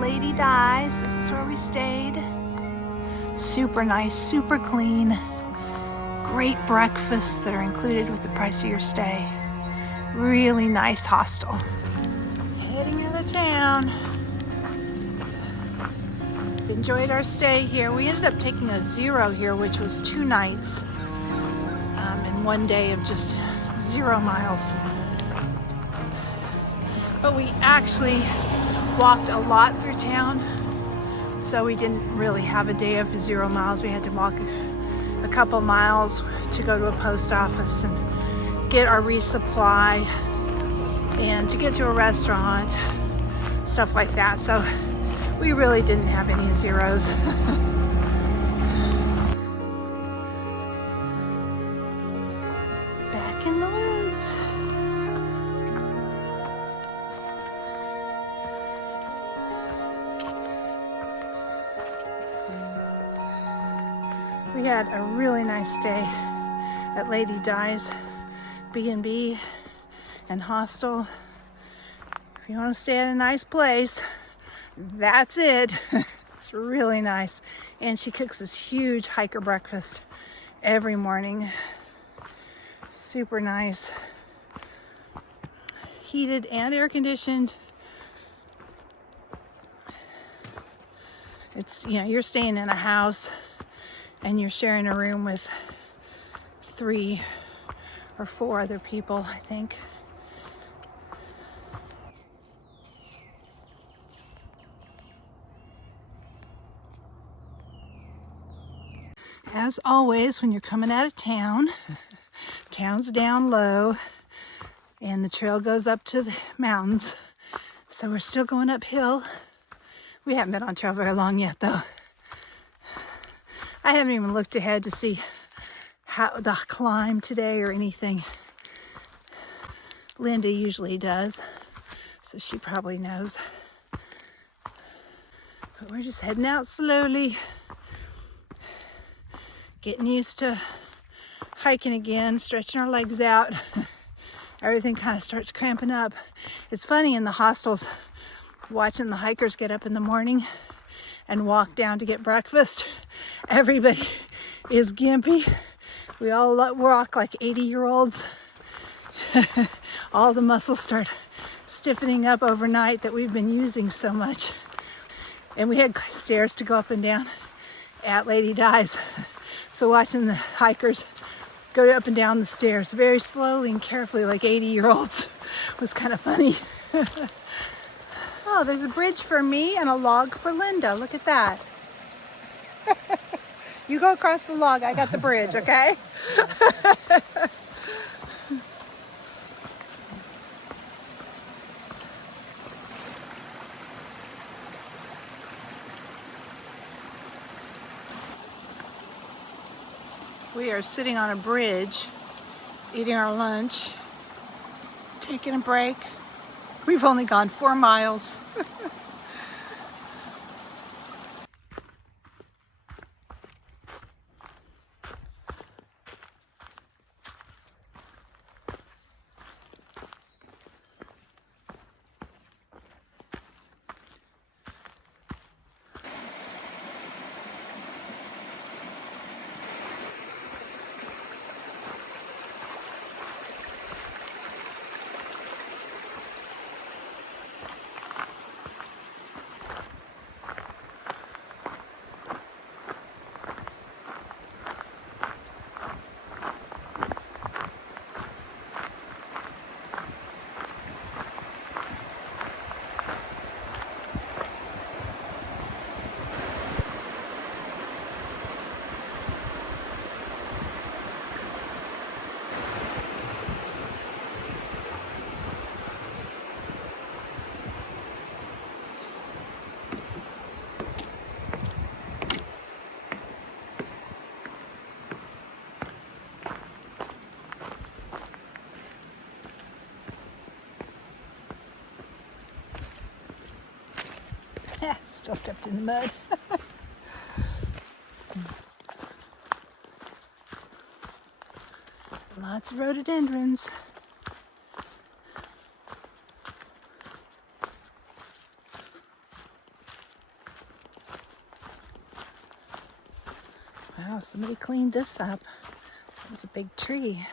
Lady Di's. This is where we stayed. Super nice, super clean. Great breakfasts that are included with the price of your stay. Really nice hostel. Heading out of town. Enjoyed our stay here. We ended up taking a zero here, which was 2 nights and 1 day of just 0 miles. But we actually walked a lot through town, so we didn't really have a day of 0 miles. We had to walk a couple miles to go to a post office and get our resupply and to get to a restaurant, stuff like that. So we really didn't have any zeros. Back in the woods. We had a really nice day at Lady Di's B&B and hostel. If you want to stay at a nice place, that's it. It's really nice. And she cooks this huge hiker breakfast every morning. Super nice. Heated and air conditioned. It's, you know, you're staying in a house and you're sharing a room with 3 or 4 other people, I think. As always, when you're coming out of town, town's down low and the trail goes up to the mountains. So we're still going uphill. We haven't been on trail very long yet though. I haven't even looked ahead to see how the climb today or anything. Linda usually does, so she probably knows. But we're just heading out slowly. Getting used to hiking again, stretching our legs out. Everything kind of starts cramping up. It's funny in the hostels, watching the hikers get up in the morning and walk down to get breakfast. Everybody is gimpy. We all walk like 80-year-olds. All the muscles start stiffening up overnight that we've been using so much. And we had stairs to go up and down at Lady Di's. So watching the hikers go up and down the stairs very slowly and carefully like 80-year-olds was kind of funny. Oh, there's a bridge for me and a log for Linda. Look at that. You go across the log, I got the bridge, okay? We are sitting on a bridge, eating our lunch, taking a break. We've only gone 4 miles. Still stepped in the mud. Lots of rhododendrons. Wow, somebody cleaned this up. That was a big tree.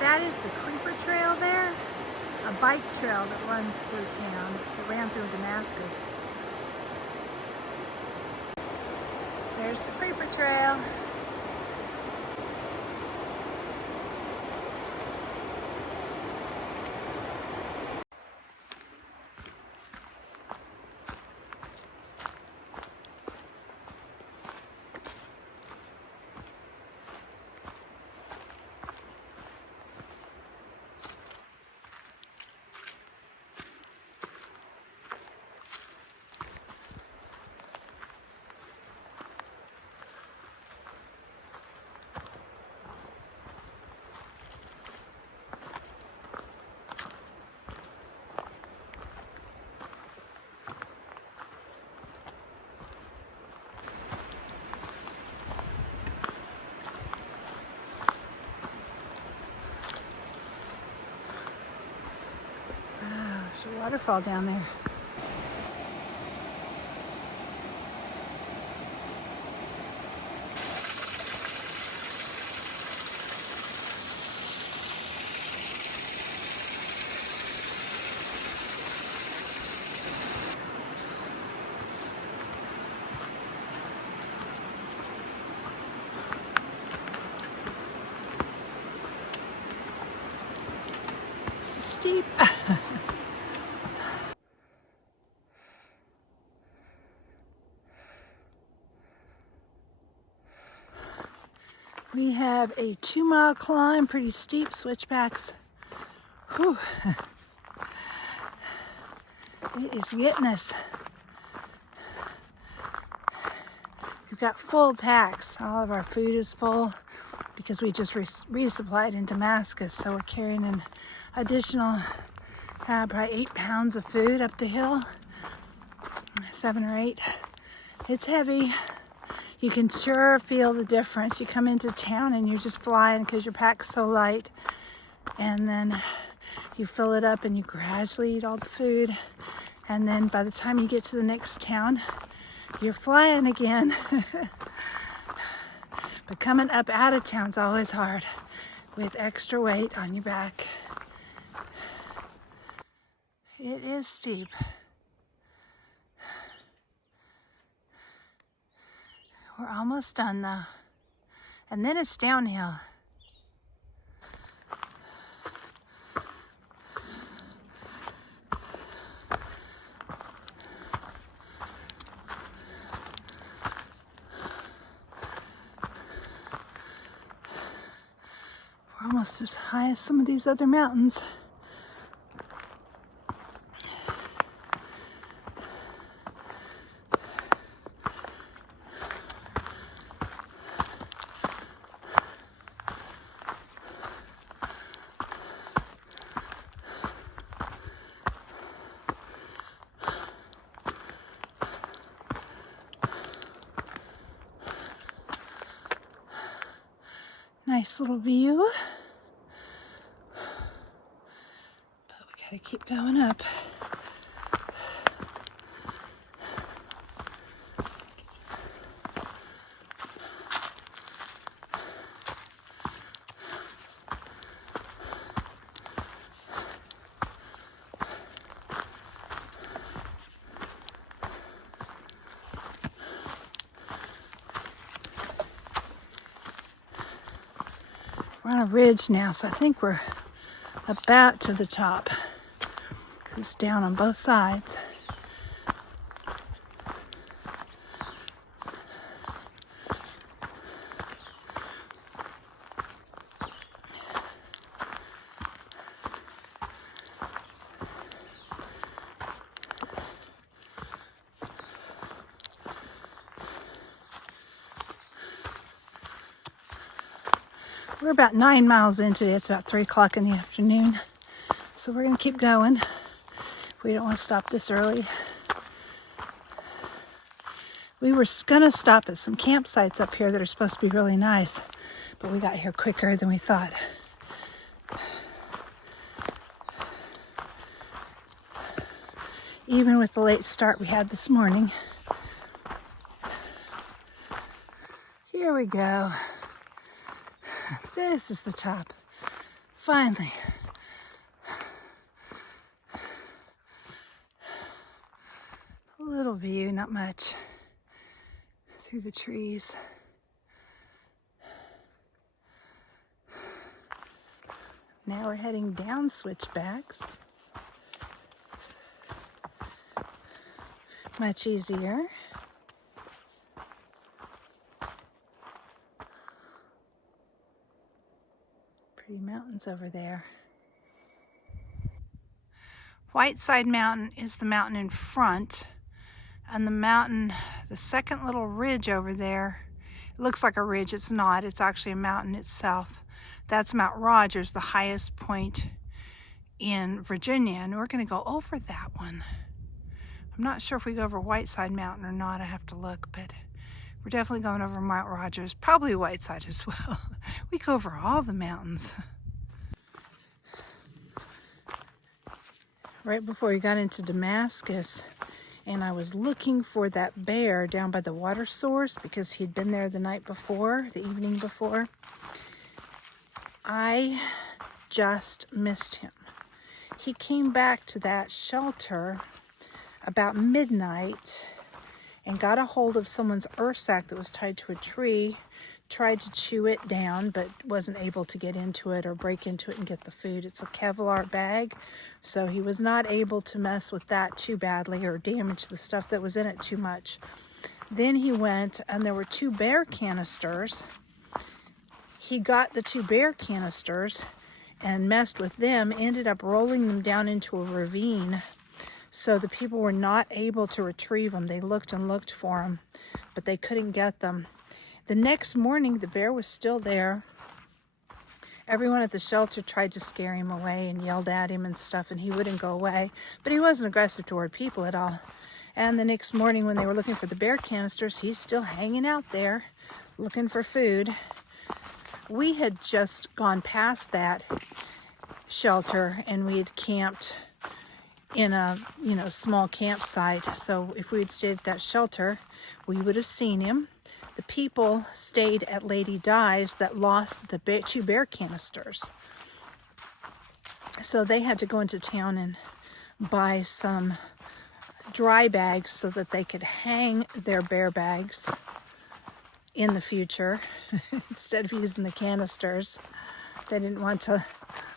That is the creeper trail there, a bike trail that runs through town. It ran through Damascus. There's the creeper trail. There's a waterfall down there. This is steep. We have a 2-mile climb, pretty steep switchbacks. Whew. It is getting us. We've got full packs. All of our food is full because we just resupplied in Damascus. So we're carrying an additional probably 8 pounds of food up the hill. 7 or 8. It's heavy. You can sure feel the difference. You come into town and you're just flying because your pack's so light. And then you fill it up and you gradually eat all the food. And then by the time you get to the next town, you're flying again. But coming up out of town's always hard with extra weight on your back. It is steep. We're almost done though. And then it's downhill. We're almost as high as some of these other mountains. Nice little view. But we gotta keep going up. We're on a ridge now, so I think we're about to the top because it's down on both sides. We're about 9 miles in today. It's about 3 o'clock in the afternoon. So we're gonna keep going. We don't want to stop this early. We were gonna stop at some campsites up here that are supposed to be really nice, but we got here quicker than we thought. Even with the late start we had this morning. Here we go. This is the top. Finally. A little view, not much. Through the trees. Now we're heading down switchbacks. Much easier. Pretty mountains over there. Whiteside Mountain is the mountain in front, and the mountain, the second little ridge over there, it looks like a ridge, it's not, it's actually a mountain itself. That's Mount Rogers, the highest point in Virginia, and we're gonna go over that one. I'm not sure if we go over Whiteside Mountain or not, I have to look, but we're definitely going over Mount Rogers, probably Whiteside as well. We go over all the mountains. Right before we got into Damascus, and I was looking for that bear down by the water source because he'd been there the night before, the evening before. I just missed him. He came back to that shelter about midnight and got a hold of someone's earth sack that was tied to a tree, tried to chew it down, but wasn't able to get into it or break into it and get the food. It's a Kevlar bag, so he was not able to mess with that too badly or damage the stuff that was in it too much. Then he went, and there were 2 bear canisters. He got the 2 bear canisters and messed with them, ended up rolling them down into a ravine. So the people were not able to retrieve them. They looked and looked for them, but they couldn't get them. The next morning, the bear was still there. Everyone at the shelter tried to scare him away and yelled at him and stuff, and he wouldn't go away. But he wasn't aggressive toward people at all. And the next morning when they were looking for the bear canisters, he's still hanging out there looking for food. We had just gone past that shelter and we had camped in a small campsite. So if we had stayed at that shelter, we would have seen him. The people stayed at Lady Di's that lost the 2 bear canisters. So they had to go into town and buy some dry bags so that they could hang their bear bags in the future instead of using the canisters. They didn't want to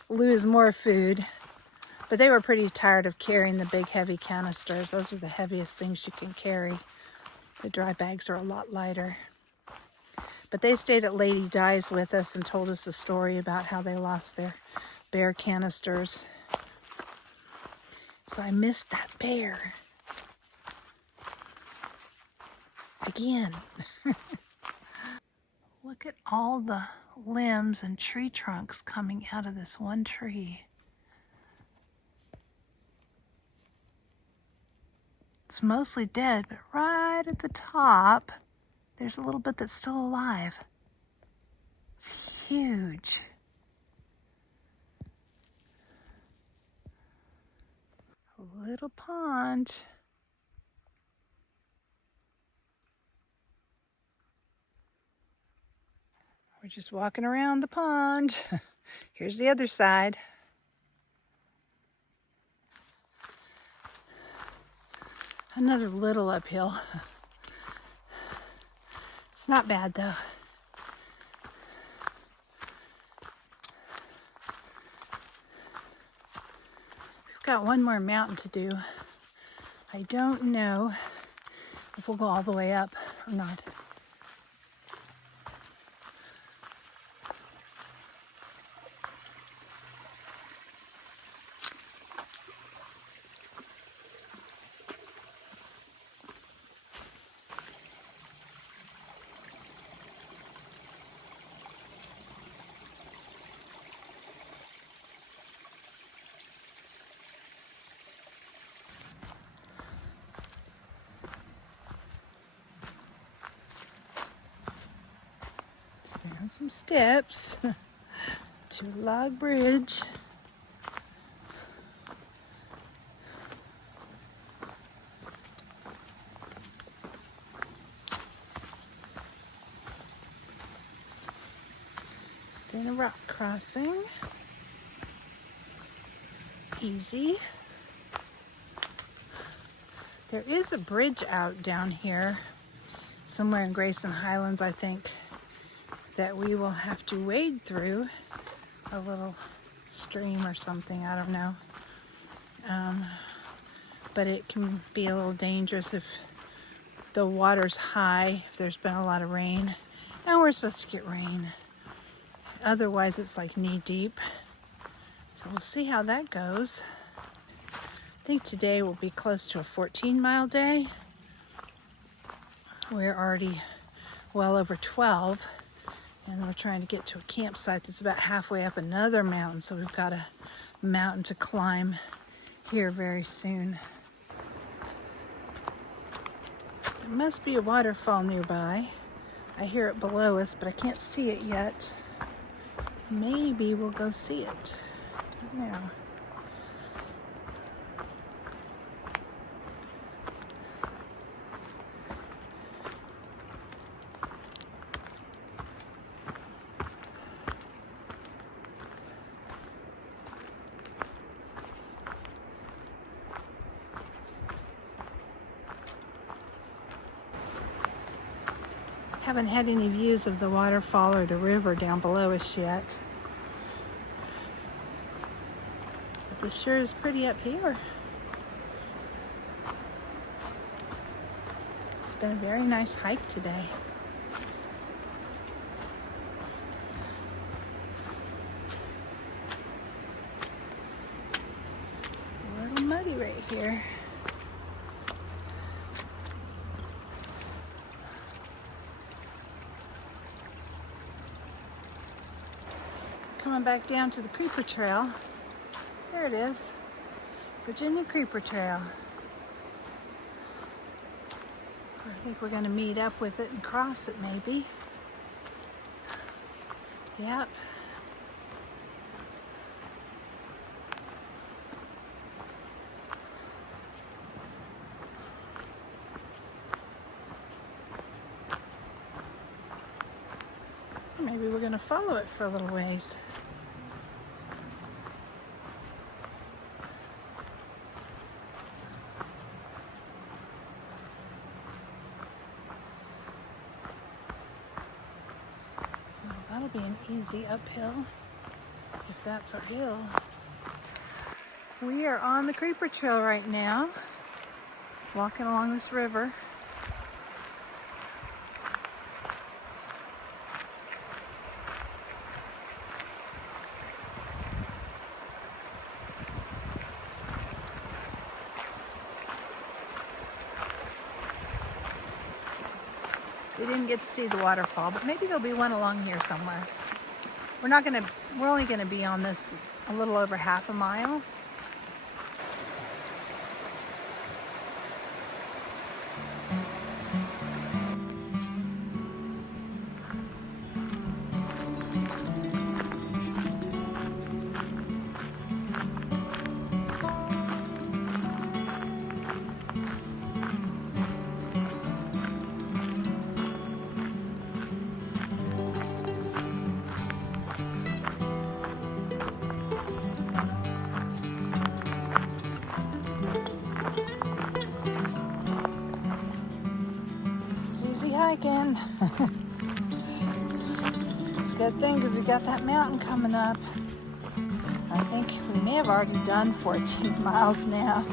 lose more food, but they were pretty tired of carrying the big heavy canisters. Those are the heaviest things you can carry. The dry bags are a lot lighter. But they stayed at Lady Di's with us and told us a story about how they lost their bear canisters. So I missed that bear. Again. Look at all the limbs and tree trunks coming out of this one tree. It's mostly dead, but right at the top, there's a little bit that's still alive. It's huge. A little pond. We're just walking around the pond. Here's the other side. Another little uphill. It's not bad though. We've got one more mountain to do. I don't know if we'll go all the way up or not. Down some steps to log bridge. Then a rock crossing. Easy. There is a bridge out down here, somewhere in Grayson Highlands, I think, that we will have to wade through. A little stream or something, I don't know. But it can be a little dangerous if the water's high, if there's been a lot of rain. And we're supposed to get rain. Otherwise, it's like knee deep. So we'll see how that goes. I think today will be close to a 14-mile day. We're already well over 12, and we're trying to get to a campsite that's about halfway up another mountain, so we've got a mountain to climb here very soon. There must be a waterfall nearby. I hear it below us, but I can't see it yet. Maybe we'll go see it. Don't know. Haven't had any views of the waterfall or the river down below us yet. But this sure is pretty up here. It's been a very nice hike today. A little muddy right here. Coming back down to the Creeper Trail. There it is. Virginia Creeper Trail. I think we're going to meet up with it and cross it maybe. Yep. Maybe we're going to follow it for a little ways. Well, that'll be an easy uphill, if that's our hill. We are on the Creeper Trail right now, walking along this river. We didn't get to see the waterfall, but maybe there'll be one along here somewhere. We're only gonna be on this a little over half a mile. Easy hiking. It's a good thing because we got that mountain coming up. I think we may have already done 14 miles now.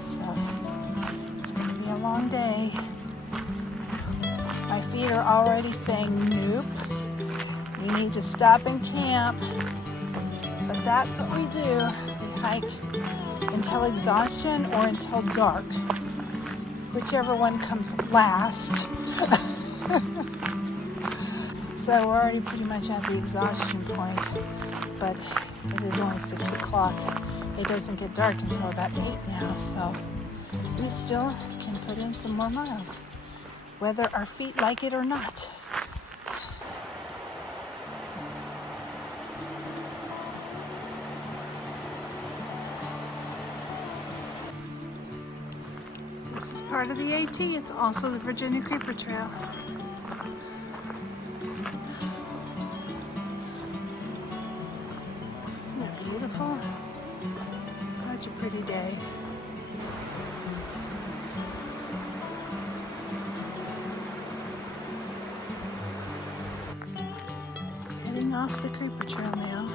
So it's going to be a long day. My feet are already saying nope. We need to stop and camp. But that's what we do. We hike until exhaustion or until dark. Whichever one comes last. So we're already pretty much at the exhaustion point, but it is only 6 o'clock. It doesn't get dark until about 8 now, so we still can put in some more miles, whether our feet like it or not. This is part of the AT. It's also the Virginia Creeper Trail. Isn't it beautiful? Such a pretty day. Heading off the Creeper Trail now.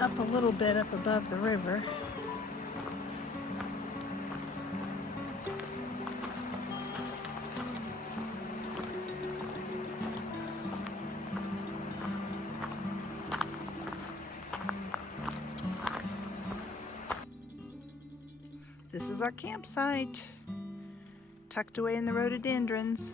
Up a little bit up above the river. This is our campsite, tucked away in the rhododendrons.